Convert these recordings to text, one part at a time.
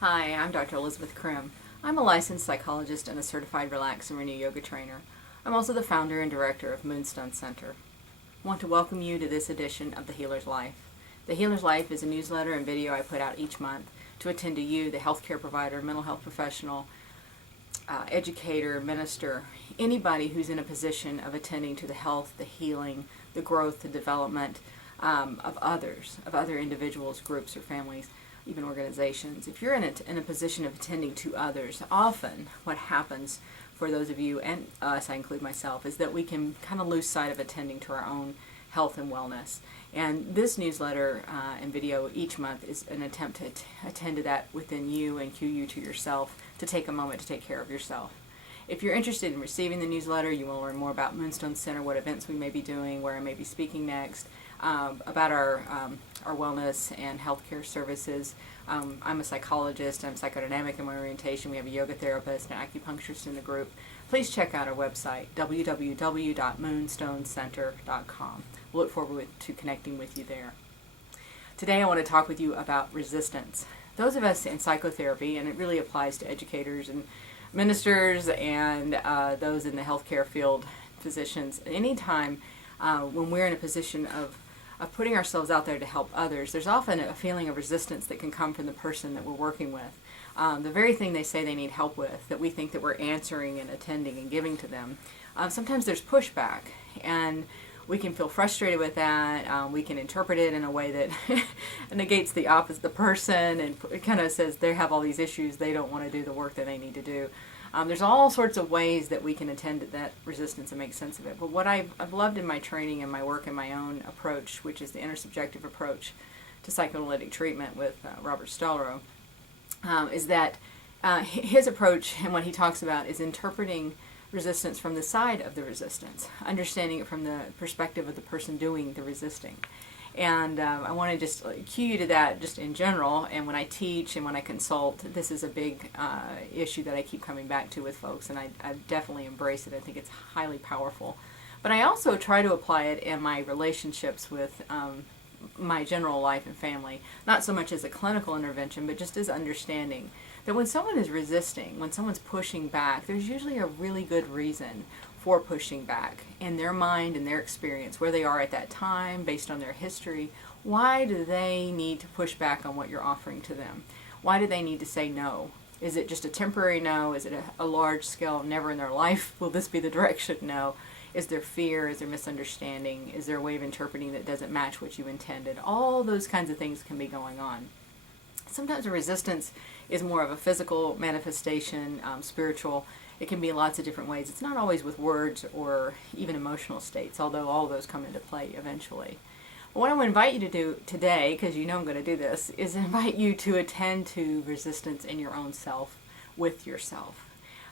Hi, I'm Dr. Elisabeth Crim. I'm a licensed psychologist and a certified relax and renew yoga trainer. I'm also the founder and director of Moonstone Center. I want to welcome you to this edition of The Healer's Life. The Healer's Life is a newsletter and video I put out each month to attend to you, the healthcare provider, mental health professional, educator, minister, anybody who's in a position of attending to the health, the healing, the growth, the development of others, of other individuals, groups, or families, even organizations. If you're in a position of attending to others, often what happens for those of you, and us, I include myself, is that we can kind of lose sight of attending to our own health and wellness. And this newsletter and video each month is an attempt to attend to that within you and cue you to yourself to take a moment to take care of yourself. If you're interested in receiving the newsletter, you will learn more about Moonstone Center, what events we may be doing, where I may be speaking next, about our wellness and healthcare services. I'm a psychologist, I'm psychodynamic in my orientation. We have a yoga therapist and acupuncturist in the group. Please check out our website, www.moonstonecenter.com. We'll look forward to connecting with you there. Today I want to talk with you about resistance. Those of us in psychotherapy, and it really applies to educators and ministers and those in the healthcare field, physicians, anytime when we're in a position of putting ourselves out there to help others, there's often a feeling of resistance that can come from the person that we're working with. The very thing they say they need help with, that we think that we're answering and attending and giving to them, sometimes there's pushback, and we can feel frustrated with that. We can interpret it in a way that negates the person, and it kind of says they have all these issues, they don't want to do the work that they need to do. There's all sorts of ways that we can attend to that resistance and make sense of it. But what I've loved in my training and my work and my own approach, which is the intersubjective approach to psychoanalytic treatment with Robert Stallrow, is that his approach and what he talks about is interpreting resistance from the side of the resistance, understanding it from the perspective of the person doing the resisting. And I want to just cue you to that just in general, and when I teach and when I consult, this is a big issue that I keep coming back to with folks, and I definitely embrace it. I think it's highly powerful. But I also try to apply it in my relationships with my general life and family, not so much as a clinical intervention, but just as understanding that when someone is resisting, when someone's pushing back, there's usually a really good reason for pushing back in their mind and their experience, where they are at that time, based on their history. Why do they need to push back on what you're offering to them? Why do they need to say no? Is it just a temporary no? Is it a large scale, never in their life will this be the direction? No. Is there fear? Is there misunderstanding? Is there a way of interpreting that doesn't match what you intended? All those kinds of things can be going on. Sometimes a resistance is more of a physical manifestation, spiritual. It can be in lots of different ways. It's not always with words or even emotional states, although all of those come into play eventually. But what I want to invite you to do today, because you know I'm going to do this, is invite you to attend to resistance in your own self, with yourself.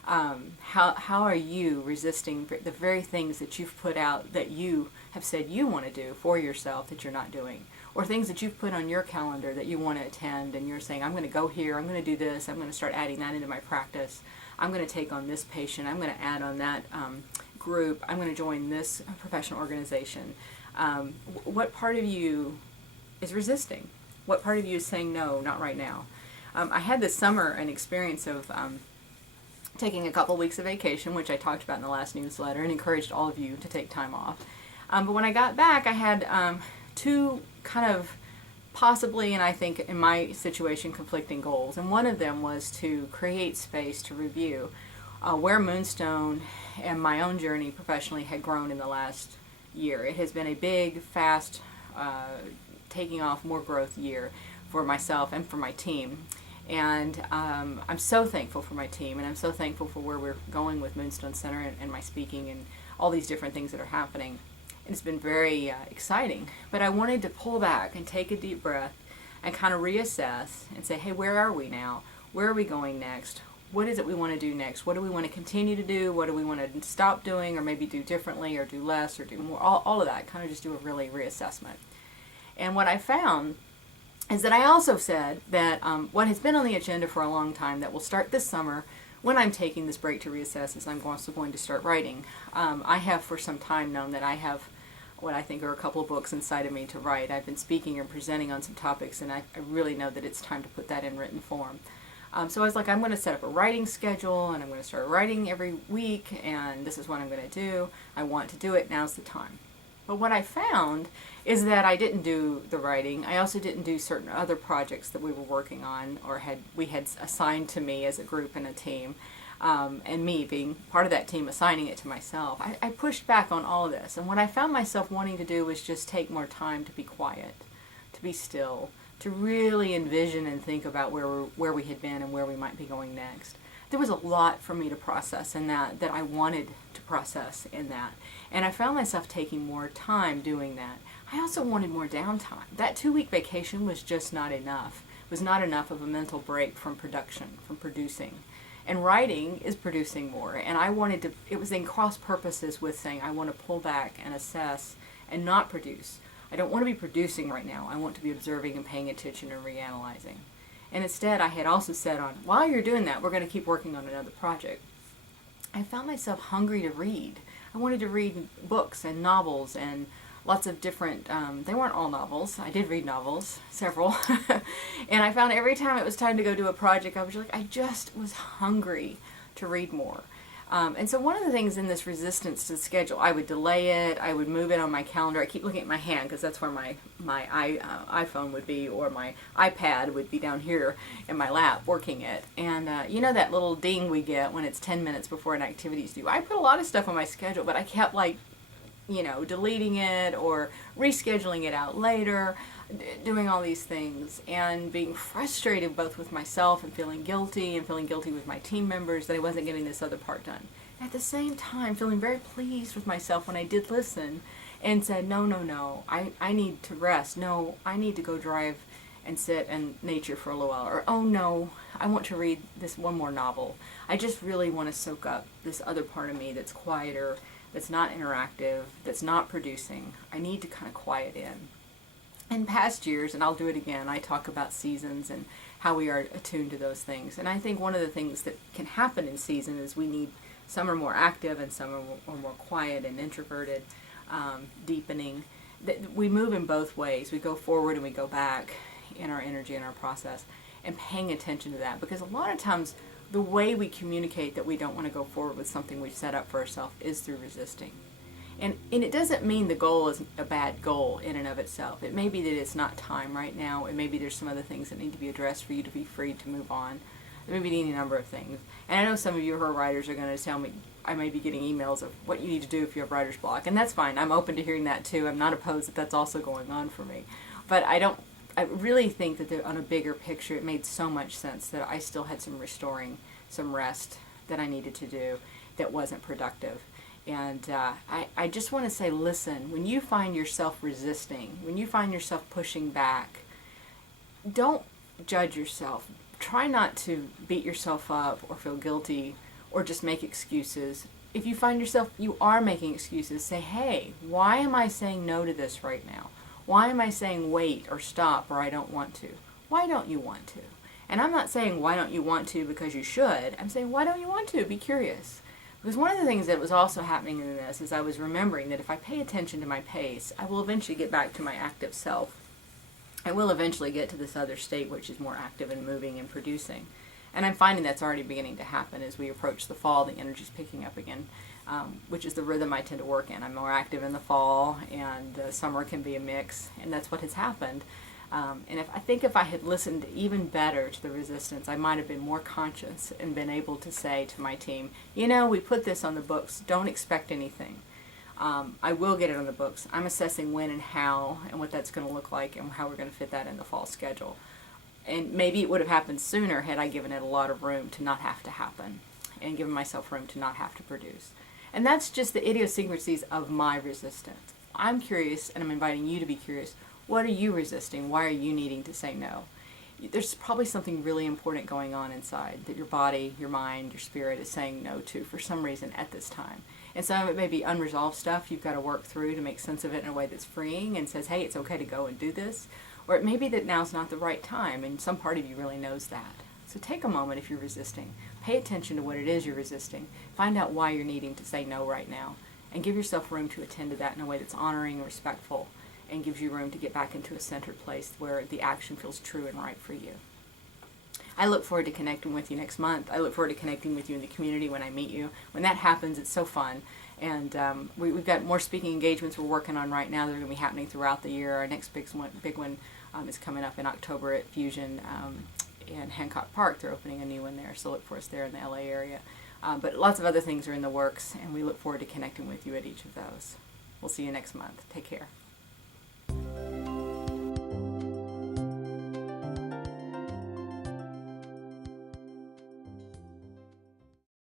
How are you resisting the very things that you've put out that you have said you want to do for yourself that you're not doing? Or things that you've put on your calendar that you want to attend, and you're saying, I'm going to go here, I'm going to do this, I'm going to start adding that into my practice, I'm going to take on this patient, I'm going to add on that group, I'm going to join this professional organization. What part of you is resisting? What part of you is saying, no, not right now? I had this summer an experience of taking a couple weeks of vacation, which I talked about in the last newsletter, and encouraged all of you to take time off. But when I got back, I had two kind of possibly, and I think in my situation, conflicting goals. And one of them was to create space to review where Moonstone and my own journey professionally had grown in the last year. It has been a big, fast, taking off, more growth year for myself and for my team. And I'm so thankful for my team, and I'm so thankful for where we're going with Moonstone Center and my speaking and all these different things that are happening. It's been very exciting, but I wanted to pull back and take a deep breath and kind of reassess and say, hey, where are we now? Where are we going next? What is it we want to do next? What do we want to continue to do? What do we want to stop doing, or maybe do differently, or do less, or do more? All of that, kind of just do a really reassessment. And what I found is that I also said that what has been on the agenda for a long time that will start this summer when I'm taking this break to reassess is I'm also going to start writing. I have for some time known that I have what I think are a couple of books inside of me to write. I've been speaking and presenting on some topics, and I really know that it's time to put that in written form. So I was like, I'm going to set up a writing schedule, and I'm going to start writing every week, and this is what I'm going to do. I want to do it. Now's the time. But what I found is that I didn't do the writing. I also didn't do certain other projects that we were working on or we had assigned to me as a group and a team. And me being part of that team, assigning it to myself. I pushed back on all of this. And what I found myself wanting to do was just take more time to be quiet, to be still, to really envision and think about where we had been and where we might be going next. There was a lot for me to process in that I wanted to process in that. And I found myself taking more time doing that. I also wanted more downtime. That 2-week vacation was just not enough. It was not enough of a mental break from production, from producing. And writing is producing more. And I wanted to, it was in cross purposes with saying I want to pull back and assess and not produce. I don't want to be producing right now. I want to be observing and paying attention and reanalyzing. And instead, I had also said while you're doing that, we're going to keep working on another project. I found myself hungry to read. I wanted to read books and novels and lots of different, they weren't all novels. I did read novels, several. And I found every time it was time to go do a project, I was like, I just was hungry to read more. And so one of the things in this resistance to the schedule, I would delay it, I would move it on my calendar. I keep looking at my hand because that's where my iPhone would be, or my iPad would be down here in my lap working it. And you know that little ding we get when it's 10 minutes before an activity's due. I put a lot of stuff on my schedule, but I kept deleting it or rescheduling it out later, doing all these things and being frustrated both with myself and feeling guilty with my team members that I wasn't getting this other part done. At the same time, feeling very pleased with myself when I did listen and said, no, I need to rest. No, I need to go drive and sit in nature for a little while. Or, oh no, I want to read this one more novel. I just really want to soak up this other part of me that's quieter, that's not interactive, that's not producing. I need to kind of quiet in. In past years, and I'll do it again, I talk about seasons and how we are attuned to those things. And I think one of the things that can happen in season is some are more active and some are more quiet and introverted, deepening. We move in both ways. We go forward and we go back in our energy and our process, and paying attention to that. Because a lot of times the way we communicate that we don't want to go forward with something we've set up for ourselves is through resisting. And it doesn't mean the goal is a bad goal in and of itself. It may be that it's not time right now. It may be there's some other things that need to be addressed for you to be free to move on. There may be any number of things. And I know some of you who are writers are going to tell me, I may be getting emails of what you need to do if you have writer's block. And that's fine. I'm open to hearing that too. I'm not opposed that that's also going on for me. But I really think that on a bigger picture, it made so much sense that I still had some restoring, some rest that I needed to do that wasn't productive. And I just want to say, listen, when you find yourself resisting, when you find yourself pushing back, don't judge yourself. Try not to beat yourself up or feel guilty or just make excuses. If you find yourself, you are making excuses, say, hey, why am I saying no to this right now? Why am I saying wait or stop or I don't want to? Why don't you want to? And I'm not saying why don't you want to because you should. I'm saying why don't you want to? Be curious. Because one of the things that was also happening in this is I was remembering that if I pay attention to my pace, I will eventually get back to my active self. I will eventually get to this other state which is more active and moving and producing. And I'm finding that's already beginning to happen as we approach the fall. The energy's picking up again, which is the rhythm I tend to work in. I'm more active in the fall, and summer can be a mix, and that's what has happened. And if I had listened even better to the resistance, I might have been more conscious and been able to say to my team, we put this on the books. Don't expect anything. I will get it on the books. I'm assessing when and how and what that's going to look like and how we're going to fit that in the fall schedule. And maybe it would have happened sooner had I given it a lot of room to not have to happen and given myself room to not have to produce. And that's just the idiosyncrasies of my resistance. I'm curious, and I'm inviting you to be curious. What are you resisting? Why are you needing to say no? There's probably something really important going on inside that your body, your mind, your spirit is saying no to for some reason at this time. And some of it may be unresolved stuff you've got to work through to make sense of it in a way that's freeing and says, hey, it's okay to go and do this. Or it may be that now's not the right time, and some part of you really knows that. So take a moment if you're resisting. Pay attention to what it is you're resisting. Find out why you're needing to say no right now. And give yourself room to attend to that in a way that's honoring and respectful, and gives you room to get back into a centered place where the action feels true and right for you. I look forward to connecting with you next month. I look forward to connecting with you in the community when I meet you. When that happens, it's so fun. And we've got more speaking engagements we're working on right now. They're going to be happening throughout the year. Our next big one is coming up in October at Fusion in Hancock Park. They're opening a new one there, so look for us there in the LA area. But lots of other things are in the works, and we look forward to connecting with you at each of those. We'll see you next month. Take care.